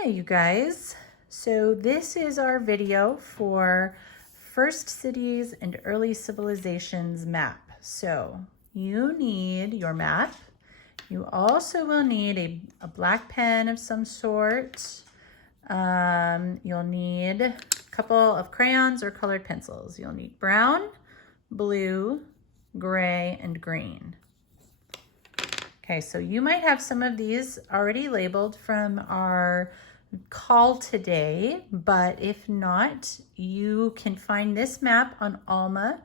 Hi, you guys. So this is our video for First Cities and Early Civilizations map. So you need your map. You also will need a black pen of some sort. You'll need a couple of crayons or colored pencils. You'll need brown, blue, gray, and green. Okay, so you might have some of these already labeled from our call today, but if not, you can find this map on Alma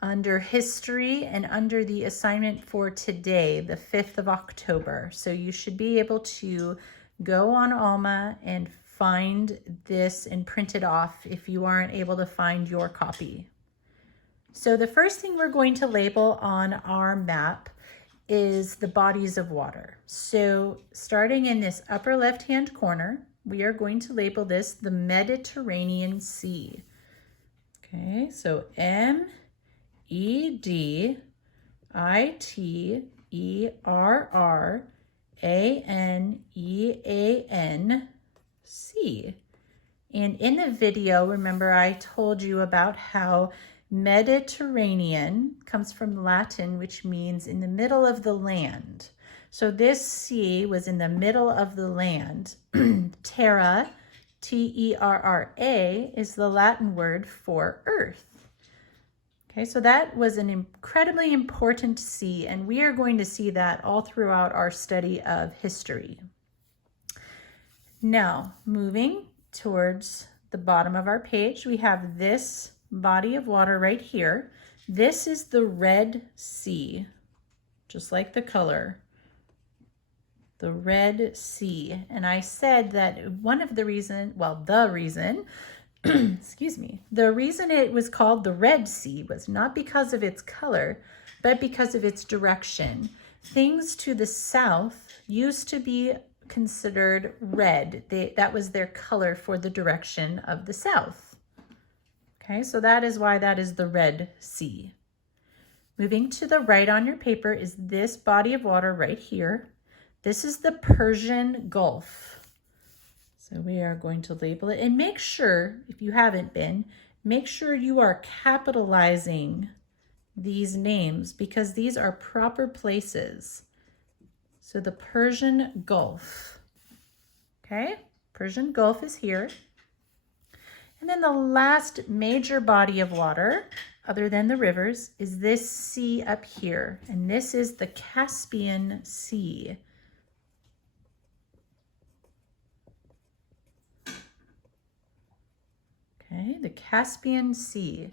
under history and under the assignment for today, the 5th of October. So you should be able to go on Alma and find this and print it off if you aren't able to find your copy. So the first thing we're going to label on our map is the bodies of water. So starting in this upper left-hand corner, we are going to label this the Mediterranean Sea. Okay, so Mediterranean Sea. And in the video, remember I told you about how Mediterranean comes from Latin, which means in the middle of the land. So this sea was in the middle of the land. Terra, T-E-R-R-A, is the Latin word for earth. Okay, so that was an incredibly important sea, and we are going to see that all throughout our study of history. Now, moving towards the bottom of our page, we have this body of water right here. This is the Red Sea, just like the color, the Red Sea. And I said that one of the reason, excuse me, the reason it was called the Red Sea was not because of its color, but because of its direction. Things to the south used to be considered red. That was their color for the direction of the south. Okay, so that is why that is the Red Sea. Moving to the right on your paper is this body of water right here. This is the Persian Gulf. So we are going to label it, and make sure, if you haven't been, make sure you are capitalizing these names because these are proper places. So the Persian Gulf. Okay, Persian Gulf is here. And then the last major body of water, other than the rivers, is this sea up here. And this is the Caspian Sea. Okay, the Caspian Sea.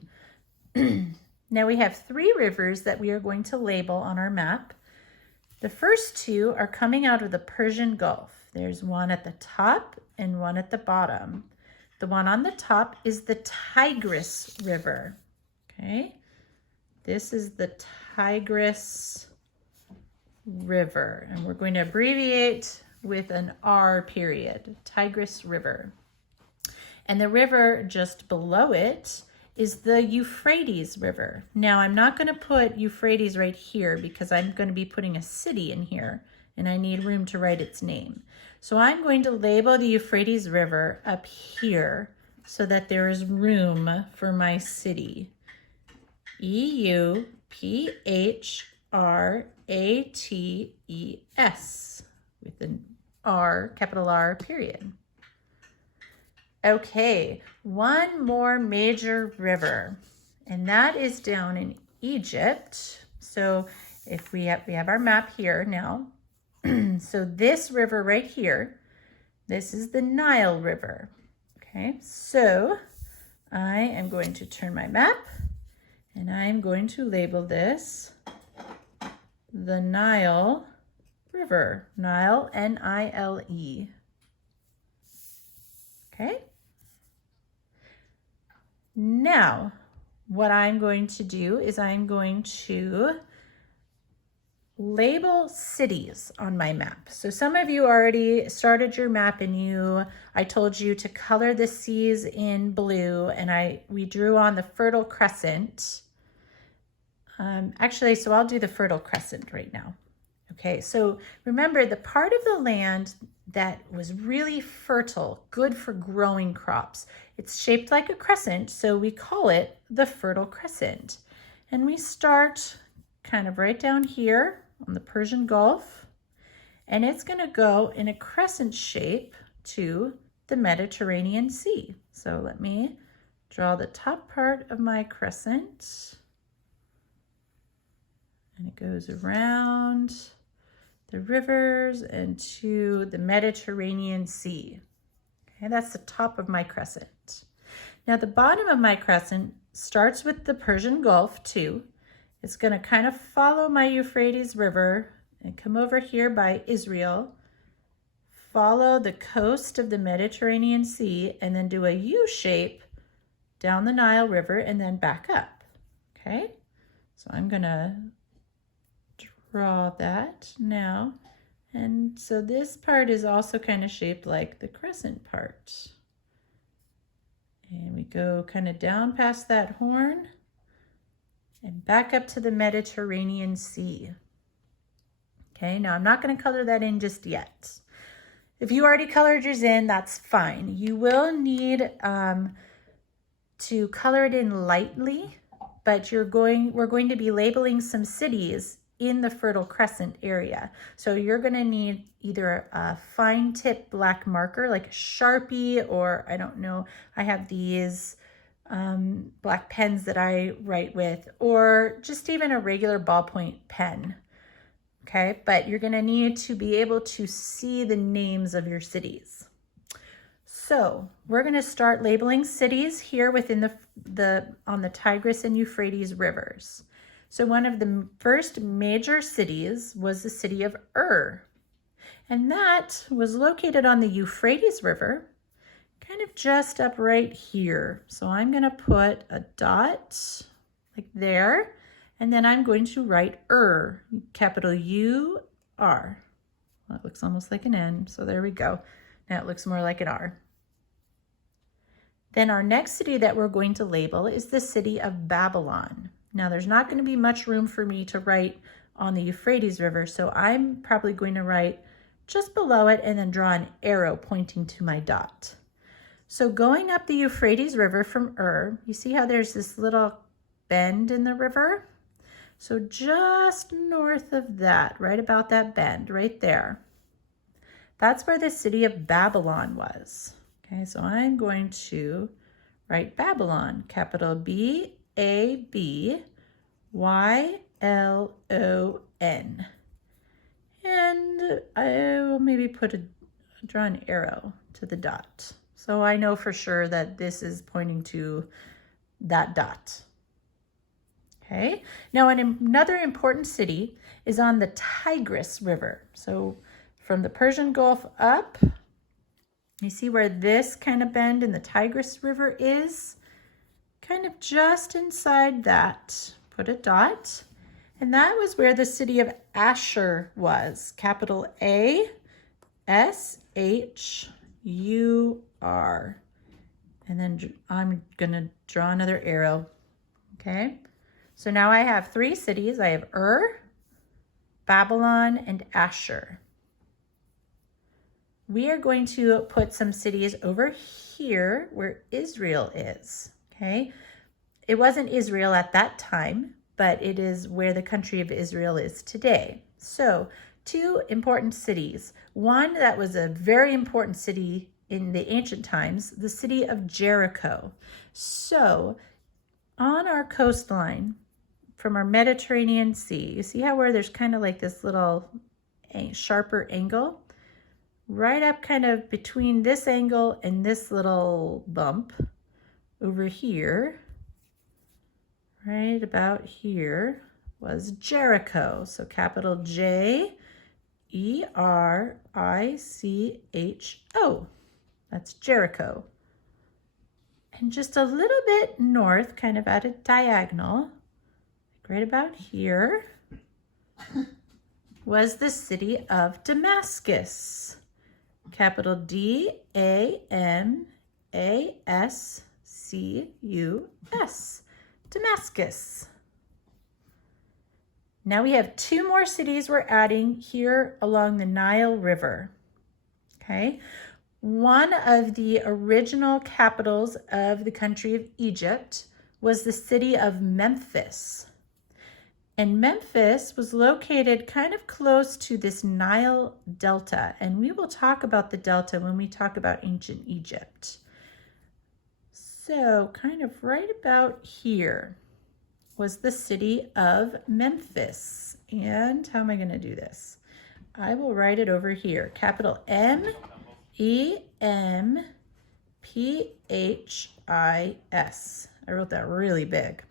Now we have 3 rivers that we are going to label on our map. The first 2 are coming out of the Persian Gulf. There's one at the top and one at the bottom. The one on the top is the Tigris River, okay? This is the Tigris River, and we're going to abbreviate with an R period, Tigris River. And the river just below it is the Euphrates River. Now, I'm not going to put Euphrates right here because I'm going to be putting a city in here, and I need room to write its name. So I'm going to label the Euphrates River up here so that there is room for my city. E-U-P-H-R-A-T-E-S with an R, capital R, period. Okay, one more major river, and that is down in Egypt. So if we have our map here now. So this river right here, this is the Nile River. Okay, so I am going to turn my map and I'm going to label this the Nile River. Nile, N-I-L-E. Okay. Now, what I'm going to do is I'm going to label cities on my map. So some of you already started your map and I told you to color the seas in blue, and we drew on the Fertile Crescent. Actually, so I'll do the Fertile Crescent right now. Okay, so remember the part of the land that was really fertile, good for growing crops. It's shaped like a crescent, so we call it the Fertile Crescent. And we start kind of right down here on the Persian Gulf, and it's going to go in a crescent shape to the Mediterranean Sea. So let me draw the top part of my crescent, and it goes around the rivers and to the Mediterranean Sea. Okay, that's the top of my crescent. Now the bottom of my crescent starts with the Persian Gulf too. It's going to kind of follow my Euphrates River and come over here by Israel, follow the coast of the Mediterranean Sea, and then do a U shape down the Nile River and then back up. Okay, so I'm going to draw that now. And so this part is also kind of shaped like the crescent part. And we go kind of down past that horn and back up to the Mediterranean Sea. Okay, now I'm not going to color that in just yet. If you already colored yours in, that's fine. You will need to color it in lightly, but we're going to be labeling some cities in the Fertile Crescent area. So you're going to need either a fine tip black marker like a Sharpie, or I don't know, I have these black pens that I write with, or just even a regular ballpoint pen. Okay, but you're going to need to be able to see the names of your cities. So we're going to start labeling cities here within on the Tigris and Euphrates rivers. So one of the first major cities was the city of Ur, and that was located on the Euphrates River, kind of just up right here. So I'm going to put a dot like there, and then I'm going to write Ur, capital U-R. Well, it looks almost like an N, so there we go. Now it looks more like an R. Then our next city that we're going to label is the city of Babylon. Now there's not going to be much room for me to write on the Euphrates River, so I'm probably going to write just below it and then draw an arrow pointing to my dot. So going up the Euphrates River from Ur, you see how there's this little bend in the river? So just north of that, right about that bend, right there, that's where the city of Babylon was. Okay, so I'm going to write Babylon, capital B-A-B-Y-L-O-N. And I will maybe draw an arrow to the dot, so I know for sure that this is pointing to that dot. Okay, now another important city is on the Tigris River. So from the Persian Gulf up, you see where this kind of bend in the Tigris River is? Kind of just inside that, put a dot. And that was where the city of Ashur was, capital A-S-H-U-R. And then I'm gonna draw another arrow, okay? So now I have three cities. I have Ur, Babylon, and Ashur. We are going to put some cities over here where Israel is, okay? It wasn't Israel at that time, but it is where the country of Israel is today. So two important cities. One that was a very important city in the ancient times, the city of Jericho. So on our coastline from our Mediterranean Sea, you see how where there's kind of like this little sharper angle? Right up kind of between this angle and this little bump over here, right about here, was Jericho. So capital J-E-R-I-C-H-O. That's Jericho. And just a little bit north, kind of at a diagonal, right about here, was the city of Damascus. Capital D-A-M-A-S-C-U-S. Damascus. Now we have two more cities we're adding here along the Nile River. Okay. One of the original capitals of the country of Egypt was the city of Memphis. And Memphis was located kind of close to this Nile Delta. And we will talk about the Delta when we talk about ancient Egypt. So kind of right about here was the city of Memphis. And how am I going to do this? I will write it over here. Capital M-E-M-P-H-I-S. I wrote that really big.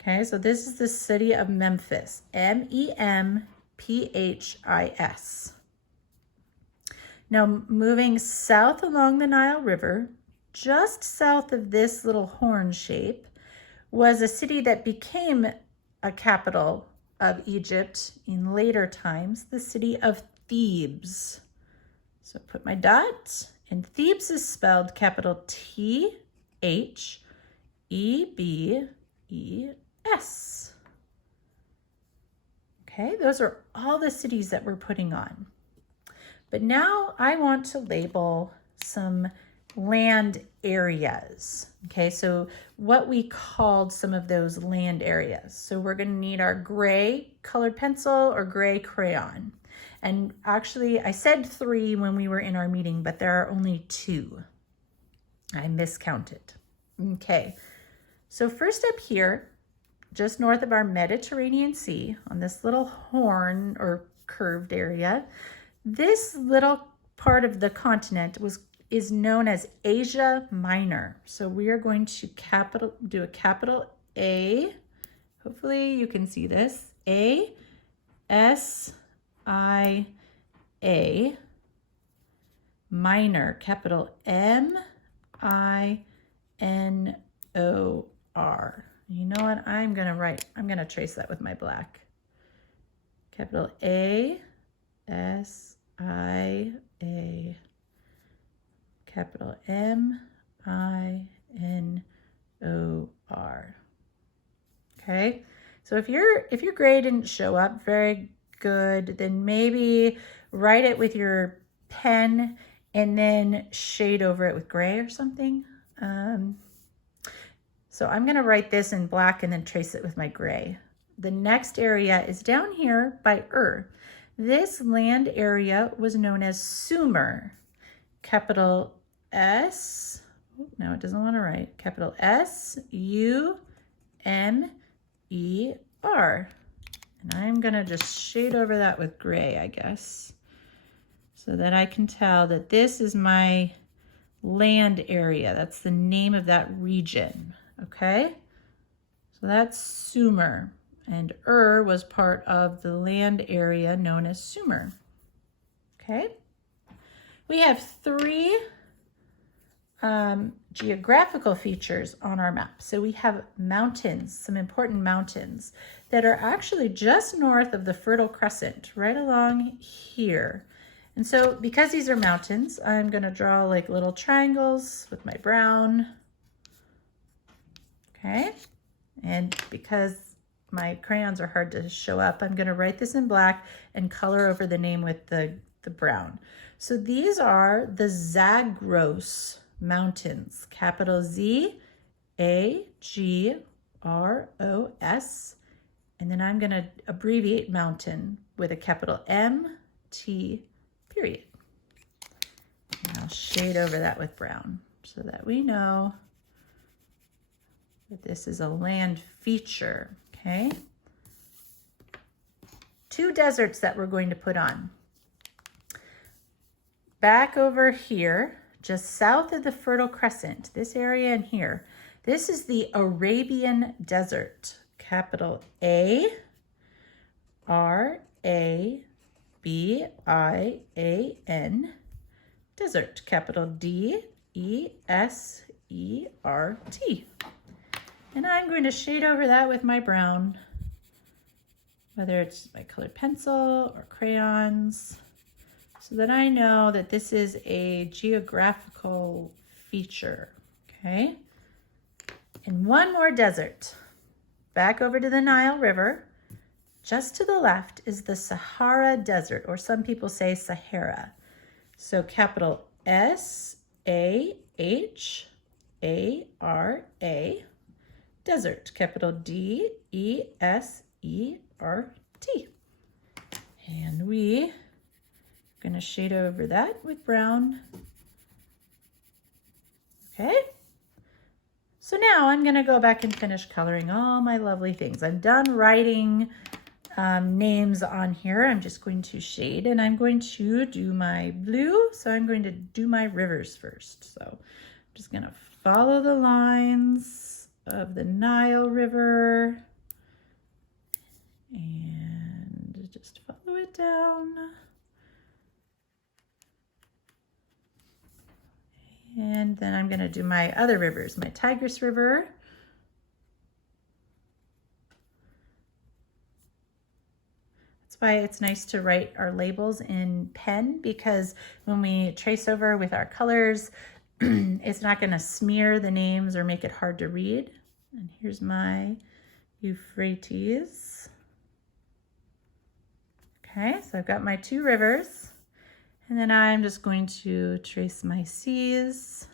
Okay, so this is the city of Memphis. M-E-M-P-H-I-S. Now moving south along the Nile River, just south of this little horn shape, was a city that became a capital of Egypt in later times, the city of Thebes. So put my dot, and Thebes is spelled capital T-H-E-B-E-S. Okay, those are all the cities that we're putting on. But now I want to label some land areas. Okay, so what we called some of those land areas. So we're going to need our gray colored pencil or gray crayon. And actually, I said 3 when we were in our meeting, but there are only 2. I miscounted. Okay, so first up here, just north of our Mediterranean Sea, on this little horn or curved area, this little part of the continent is known as Asia Minor. So we are going to do a capital A. Hopefully you can see this. A-S-I-A minor, capital M-I-N-O-R. You know what? I'm going to trace that with my black. Capital A-S-I-A. Capital M-I-N-O-R. Okay, so if your gray didn't show up, very good, then maybe write it with your pen and then shade over it with gray or something. So I'm going to write this in black and then trace it with my gray. The next area is down here by This land area was known as Sumer, capital S, no, it doesn't want to write, capital S-U-M-E-R. And I'm going to just shade over that with gray, I guess, so that I can tell that this is my land area. That's the name of that region, okay? So that's Sumer, and was part of the land area known as Sumer, okay? We have 3 geographical features on our map. So we have mountains, some important mountains that are actually just north of the Fertile Crescent, right along here. And so because these are mountains, I'm going to draw like little triangles with my brown. Okay. And because my crayons are hard to show up, I'm going to write this in black and color over the name with the brown. So these are the Zagros Mountains, capital Z-A-G-R-O-S. And then I'm going to abbreviate mountain with a capital M-T period. And I'll shade over that with brown so that we know that this is a land feature, okay? 2 deserts that we're going to put on. Back over here, just south of the Fertile Crescent, this area in here, this is the Arabian Desert, capital A-R-A-B-I-A-N, desert, capital D-E-S-E-R-T. And I'm going to shade over that with my brown, whether it's my colored pencil or crayons, so that I know that this is a geographical feature, okay? And one more desert. Back over to the Nile River. Just to the left is the Sahara Desert, or some people say Sahara. So capital S-A-H-A-R-A, desert, capital D-E-S-E-R-T. And we are going to shade over that with brown. Okay. So now I'm going to go back and finish coloring all my lovely things. I'm done writing names on here. I'm just going to shade, and I'm going to do my blue. So I'm going to do my rivers first. So I'm just going to follow the lines of the Nile River and just follow it down. And then I'm going to do my other rivers, my Tigris River. That's why it's nice to write our labels in pen, because when we trace over with our colors, it's not going to smear the names or make it hard to read. And here's my Euphrates. Okay, so I've got my two rivers. And then I'm just going to trace my C's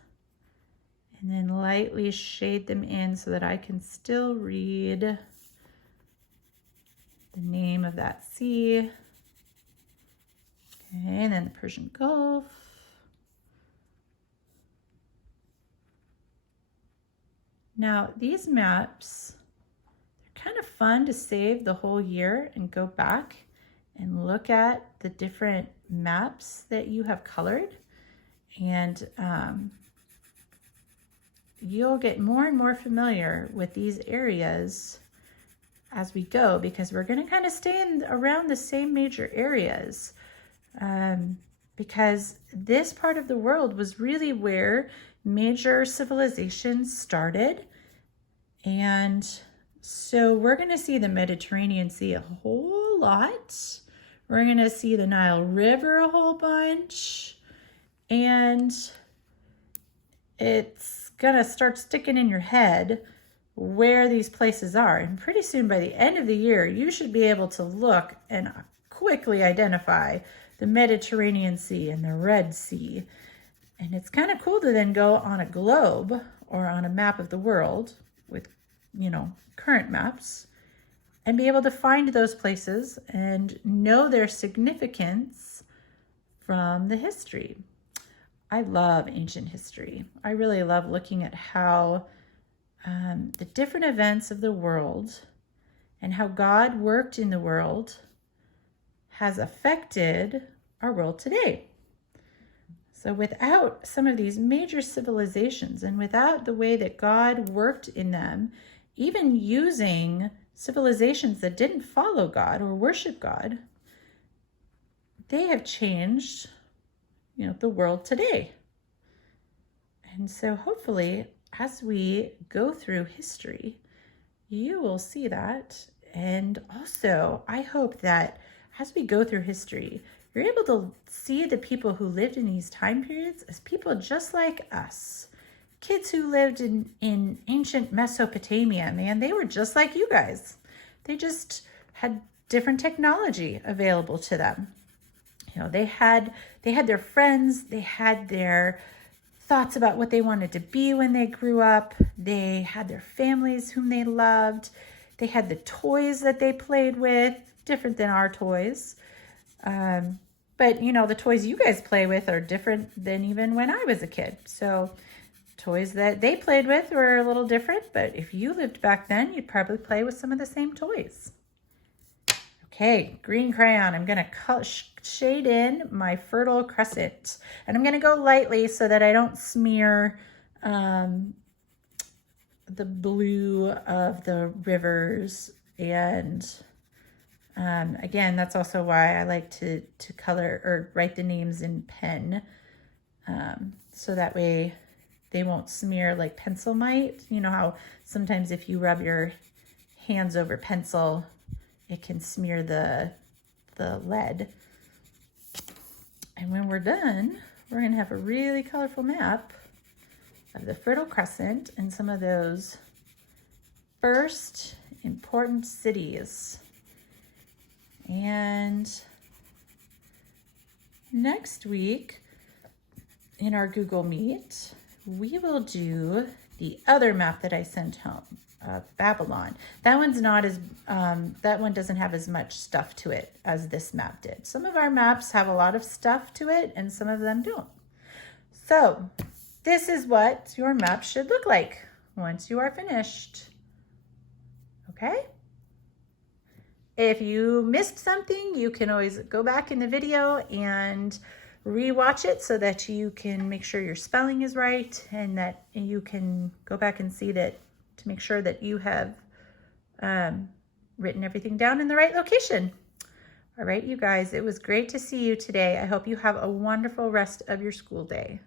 and then lightly shade them in so that I can still read the name of that sea. Okay, and then the Persian Gulf. Now, these maps, they're kind of fun to save the whole year and go back and look at the different maps that you have colored, and you'll get more and more familiar with these areas as we go, because we're going to kind of stay in around the same major areas, because this part of the world was really where major civilizations started. And so we're going to see the Mediterranean Sea a whole lot. We're going to see the Nile River a whole bunch, and it's going to start sticking in your head where these places are. And pretty soon, by the end of the year, you should be able to look and quickly identify the Mediterranean Sea and the Red Sea. And it's kind of cool to then go on a globe or on a map of the world with, current maps, and be able to find those places and know their significance from the history. I love ancient history. I really love looking at how the different events of the world and how God worked in the world has affected our world today. So without some of these major civilizations and without the way that God worked in them, even using civilizations that didn't follow God or worship God, they have changed, the world today. And so hopefully, as we go through history, you will see that. And also, I hope that as we go through history, you're able to see the people who lived in these time periods as people just like us. Kids who lived in ancient Mesopotamia, man, they were just like you guys. They just had different technology available to them. They had their friends, they had their thoughts about what they wanted to be when they grew up. They had their families whom they loved. They had the toys that they played with, different than our toys. But the toys you guys play with are different than even when I was a kid. So toys that they played with were a little different, but if you lived back then, you'd probably play with some of the same toys. Okay, green crayon. I'm going to shade in my Fertile Crescent, and I'm going to go lightly so that I don't smear the blue of the rivers. And again, that's also why I like to color or write the names in pen, so that way they won't smear like pencil might. You know how sometimes if you rub your hands over pencil, it can smear the lead. And when we're done, we're going to have a really colorful map of the Fertile Crescent and some of those first important cities. And next week, in our Google Meet, we will do the other map that I sent home of Babylon. That one's not as, that one doesn't have as much stuff to it as this map did. Some of our maps have a lot of stuff to it and some of them don't. So this is what your map should look like once you are finished. Okay? If you missed something, you can always go back in the video and rewatch it so that you can make sure your spelling is right and that you can go back and see that to make sure that you have written everything down in the right location. All right, you guys, it was great to see you today. I hope you have a wonderful rest of your school day.